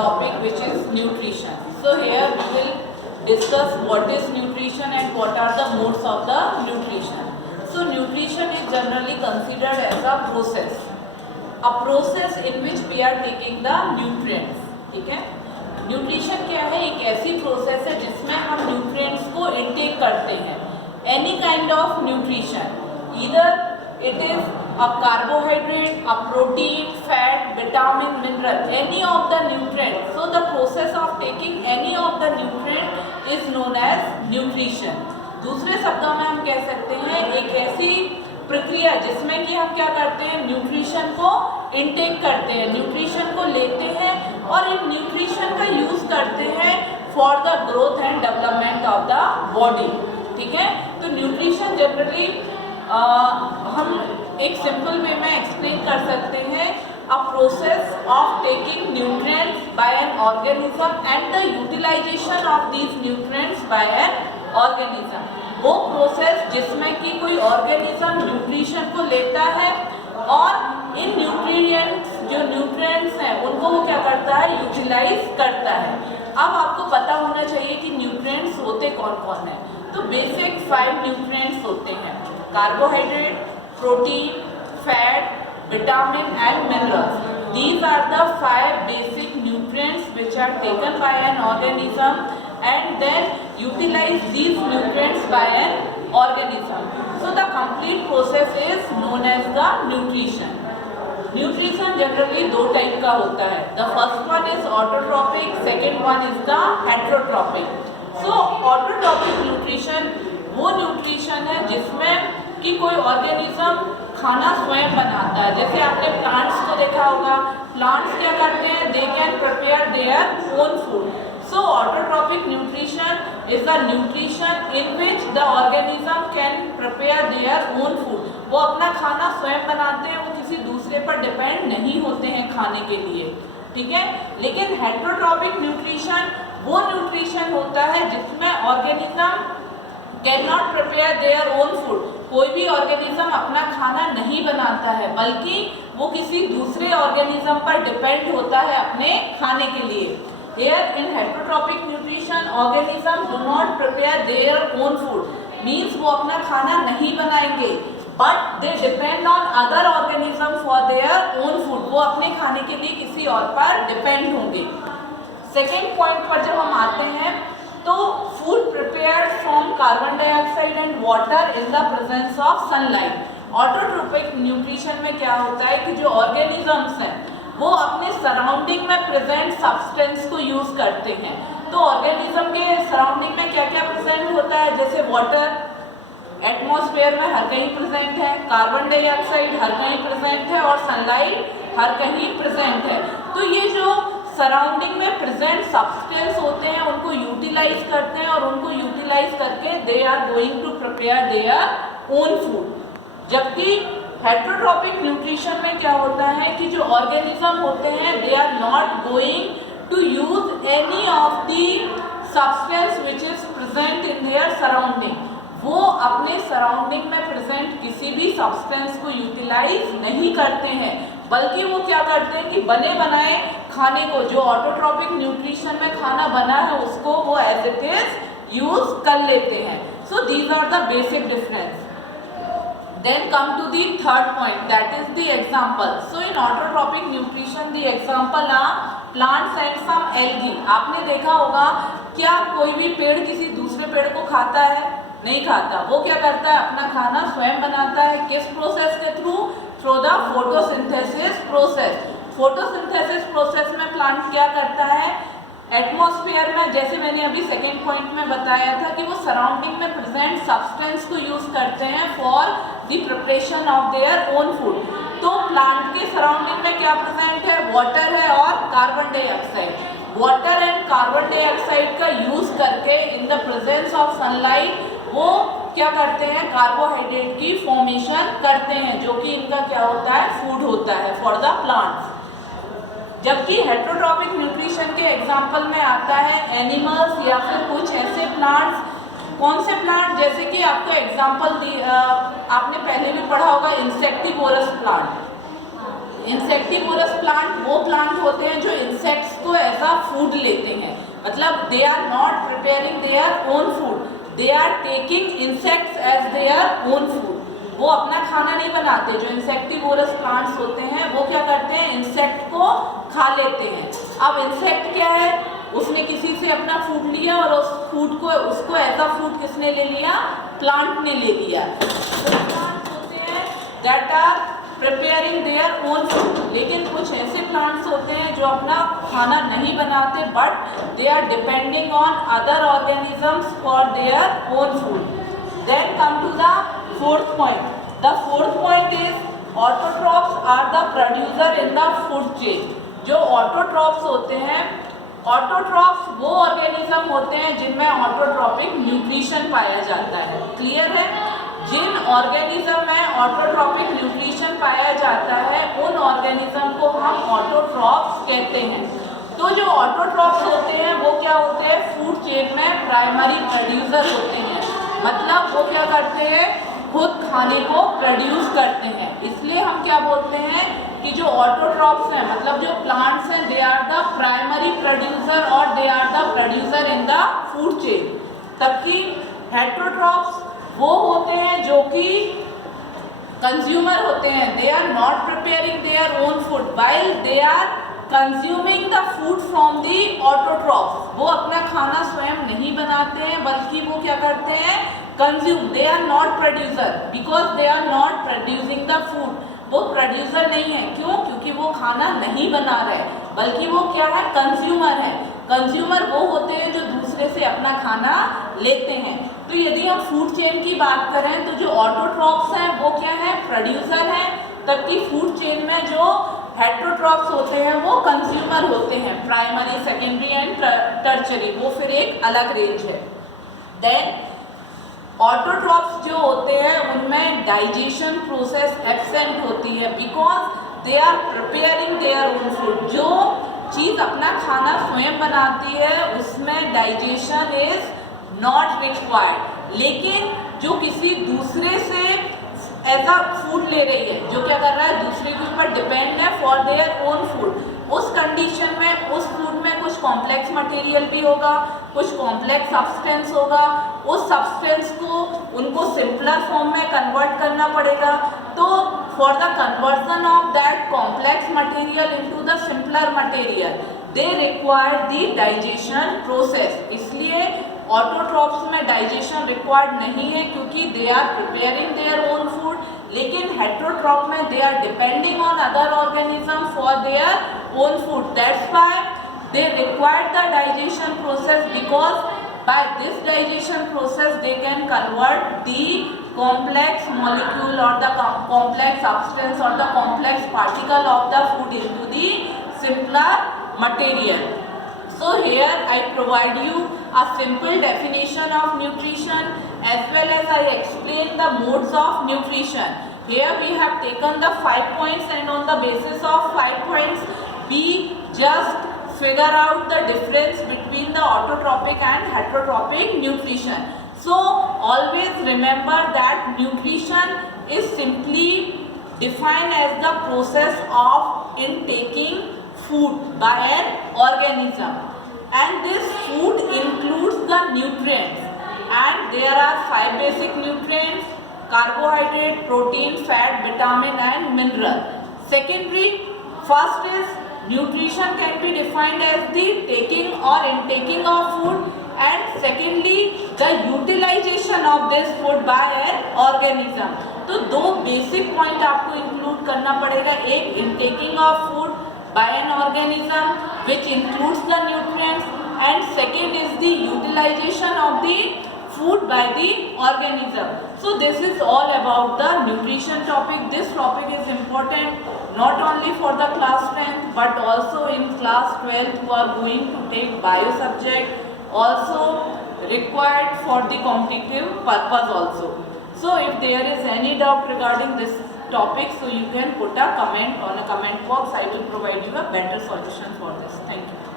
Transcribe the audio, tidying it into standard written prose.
topic which is nutrition. So here we will discuss what is nutrition and what are the modes of the nutrition. So nutrition is generally considered as a process in which we are taking the nutrients. ठीक है, nutrition क्या है? एक ऐसी process है जिसमें हम nutrients को इनटेक करते हैं. Any kind of nutrition, either it is a carbohydrate, a protein, fat, vitamin, mineral, any of the nutrient. So the process of taking any of the nutrient is known as nutrition. दूसरे शब्दों में हम कह सकते हैं एक ऐसी प्रक्रिया जिसमें कि हम क्या करते हैं, न्यूट्रिशन को इनटेक करते हैं, न्यूट्रिशन को लेते हैं और इन न्यूट्रिशन का यूज करते हैं for the growth and development of the body. ठीक है, तो न्यूट्रिशन जनरली हम एक सिंपल वे में एक्सप्लेन कर सकते हैं, a process of taking nutrients by an organism and the utilization of these nutrients by an organism. वो प्रोसेस जिसमें कि कोई ऑर्गेनिज्म न्यूट्रिशन को लेता है और इन न्यूट्रिएंट्स जो न्यूट्रिएंट्स हैं उनको वो क्या करता है, यूटिलाइज करता है. अब आपको पता होना चाहिए कि न्यूट्रिएंट्स होते कौन कौन हैं. तो बेसिक 5 न्यूट्रिएंट्स होते हैं: carbohydrate, protein, fat, vitamin and minerals. These are the 5 basic nutrients which are taken by an organism and then utilize these nutrients by an organism. So the complete process is known as the nutrition. Nutrition generally 2 type का होता है. The first one is autotrophic, second one is the heterotrophic. So autotrophic nutrition वो nutrition है जिसमें कि कोई organism खाना स्वयं बनाता है. जैसे आपने प्लांट्स को देखा होगा, प्लांट्स क्या करते हैं, they can prepare their own food. So autotrophic nutrition is a nutrition in which the organism can prepare their own food. वो अपना खाना स्वयं बनाते हैं, वो किसी दूसरे पर डिपेंड नहीं होते हैं खाने के लिए. ठीक है, लेकिन हेटरोट्रॉपिक न्यूट्रिशन वो न्यूट्रिशन होता है जिसमें organism can not prepare their own food. कोई भी ऑर्गेनिज्म अपना खाना नहीं बनाता है बल्कि वो किसी दूसरे ऑर्गेनिज्म पर डिपेंड होता है अपने खाने के लिए. Here in heterotrophic nutrition organism do not prepare their own food, means वो अपना खाना नहीं बनाएंगे but they depend on other organism for their own food. वो अपने खाने के लिए किसी और पर डिपेंड होंगे. सेकेंड पॉइंट पर जब हम आते हैं तो food prepared from carbon dioxide and water in the presence of sunlight. Autotrophic nutrition में क्या होता है कि जो ऑर्गेनिजम्स हैं वो अपने सराउंडिंग में प्रेजेंट सब्सटेंस को यूज करते हैं. तो ऑर्गेनिज्म के सराउंडिंग में क्या क्या प्रेजेंट होता है, जैसे वाटर एटमॉस्फेयर में हर कहीं प्रेजेंट है, कार्बन डाइऑक्साइड हर कहीं प्रेजेंट है और सनलाइट हर कहीं प्रेजेंट है. तो ये जो सराउंडिंग में प्रेजेंट सब्सटेंस होते हैं उनको यूटिलाइज करते हैं और उनको यूटिलाइज करके they are going to prepare their own food. जबकि हेटरोट्रॉपिक न्यूट्रिशन में क्या होता है कि जो ऑर्गेनिज्म होते हैं they are not going to use any of the substance which is present in their surrounding. वो अपने सराउंडिंग में प्रेजेंट किसी भी सब्सटेंस को यूटिलाइज नहीं करते हैं बल्कि वो क्या करते हैं कि बने बनाए खाने को, जो ऑटोट्रॉपिक न्यूट्रिशन में खाना बना है उसको वो एज इट इज यूज कर लेते हैं. So these are the basic difference. Then come to the third point, that is the example. So in autotrophic nutrition the example are plants and some algae. आपने देखा होगा क्या कोई भी पेड़ किसी दूसरे पेड़ को खाता है? नहीं खाता. वो क्या करता है, अपना खाना स्वयं बनाता है. किस प्रोसेस के through? Through the photosynthesis process. Photosynthesis process में प्लांट क्या करता है, एटमॉस्फेयर में, जैसे मैंने अभी सेकेंड पॉइंट में बताया था कि वो सराउंडिंग में प्रेजेंट सब्सटेंस को यूज करते हैं for the preparation of their own food. तो प्लांट के सराउंडिंग में क्या प्रेजेंट है, वाटर है और carbon dioxide. Water and carbon dioxide का यूज करके in the presence of sunlight वो क्या करते हैं, कार्बोहाइड्रेट की फॉर्मेशन करते हैं जो कि इनका क्या होता है, फूड होता है फॉर द प्लांट्स. जबकि हेटरोट्रॉपिक न्यूट्रिशन के एग्जांपल में आता है एनिमल्स या फिर कुछ ऐसे प्लांट्स. कौन से प्लांट, जैसे कि आपको एग्जांपल आपने पहले भी पढ़ा होगा इंसेक्टिवोरस प्लांट. इंसेक्टिवोरस प्लांट वो प्लांट होते हैं जो इंसेक्ट्स को एज अ फूड लेते हैं, मतलब they are not preparing their own food, they are taking insects as their own food. वो अपना खाना नहीं बनाते, जो इंसेक्टिवोरस प्लांट्स होते हैं वो क्या करते हैं, इंसेक्ट को खा लेते हैं। अब इंसेक्ट क्या है, उसने किसी से अपना फूड लिया और उस फूड को, उसको एज अ फूड किसने ले लिया, प्लांट ने ले लिया। तो प्लांट्स होते हैं that are preparing their own food, लेकिन कुछ ऐसे प्लांट्स होते हैं जो अपना खाना नहीं बनाते but they are depending on other organisms for their own food. Then come to the fourth point. The fourth point is autotrophs are the producer in the food chain. जो autotrophs होते हैं, autotrophs वो organism होते हैं जिनमें autotrophic nutrition पाया जाता है। क्लियर है? जिन ऑर्गेनिज्म में ऑटोट्रॉपिक न्यूट्रिशन पाया जाता है उन ऑर्गेनिज्म को हम ऑटोट्रॉफ्स कहते हैं। तो जो ऑटोट्रॉफ्स होते हैं वो क्या होते हैं, फूड चेन में प्राइमरी प्रोड्यूसर होते हैं, मतलब वो क्या करते हैं, खुद खाने को प्रोड्यूस करते हैं। इसलिए हम क्या बोलते हैं कि जो ऑटोट्रॉफ्स हैं, मतलब जो प्लांट्स हैं, they are the primary producer और they are the producer in the food chain. तबकि हेटेरोट्रॉफ्स वो होते हैं जो कि कंज्यूमर होते हैं, they are not preparing their own food while they are consuming the food from the autotrophs. वो अपना खाना स्वयं नहीं बनाते हैं बल्कि वो क्या करते हैं, consume. They are not producer because they are not producing the food. वो प्रोड्यूसर नहीं है, क्यों? क्योंकि वो खाना नहीं बना रहे, बल्कि वो क्या है, कंज्यूमर है। कंज्यूमर वो होते हैं जो दूसरे से अपना खाना लेते हैं। तो यदि हम फूड चेन की बात करें तो जो ऑटोट्रॉफ्स हैं वो क्या है, प्रोड्यूसर हैं, तबकि फूड चेन में जो हेटेरोट्रॉफ्स होते हैं वो कंज्यूमर होते हैं, प्राइमरी, सेकेंडरी एंड टर्चरी, वो फिर एक अलग रेंज है। देन ऑटोट्रॉफ्स जो होते हैं उनमें डाइजेशन प्रोसेस एब्सेंट होती है because they are preparing their own food. जो चीज़ अपना खाना स्वयं बनाती है उसमें डाइजेशन इज नॉट रिक्वायर्ड, लेकिन जो किसी दूसरे से ऐसा फूड ले रही है, जो क्या कर रहा है, दूसरे के ऊपर डिपेंड है फॉर देयर ओन फूड, उस कंडीशन में उस फूड में कुछ कॉम्प्लेक्स मटेरियल भी होगा, कुछ कॉम्प्लेक्स सब्सटेंस होगा, उस सब्सटेंस को उनको सिंपलर फॉर्म में कन्वर्ट करना पड़ेगा। तो for the conversion of that complex material into the simpler material they require the digestion process. इसलिए ऑटोट्रॉफ्स में डाइजेशन रिक्वायर्ड नहीं है क्योंकि they are preparing their own food, लेकिन हेटेरोट्रॉफ में they are depending on other organism for their own food. That's why they require the digestion process because by this digestion process they can convert the complex molecule or the complex substance or the complex particle of the food into the simpler material. So here I provide you a simple definition of nutrition as well as I explain the modes of nutrition. Here we have taken the 5 points and on the basis of 5 points we just figure out the difference between the autotrophic and heterotropic nutrition. So always remember that nutrition is simply defined as the process of intaking food by an organism, and this food includes the nutrients, and there are 5 basic nutrients: carbohydrate, protein, fat, vitamin and mineral. Secondary, first is nutrition can be defined as the taking or intaking of food, and secondly the utilization of this food by an organism. तो दो basic point आपको include करना पड़ेगा, एक intaking of food by an organism which includes the nutrients, and second is the utilization of the food by the organism. So this is all about the nutrition topic. This topic is important not only for the class 10th but also in class 12th who are going to take bio subject, also required for the competitive purpose also. So if there is any doubt regarding this topic, so you can put a comment on a comment box. I will provide you a better solution for this. Thank you.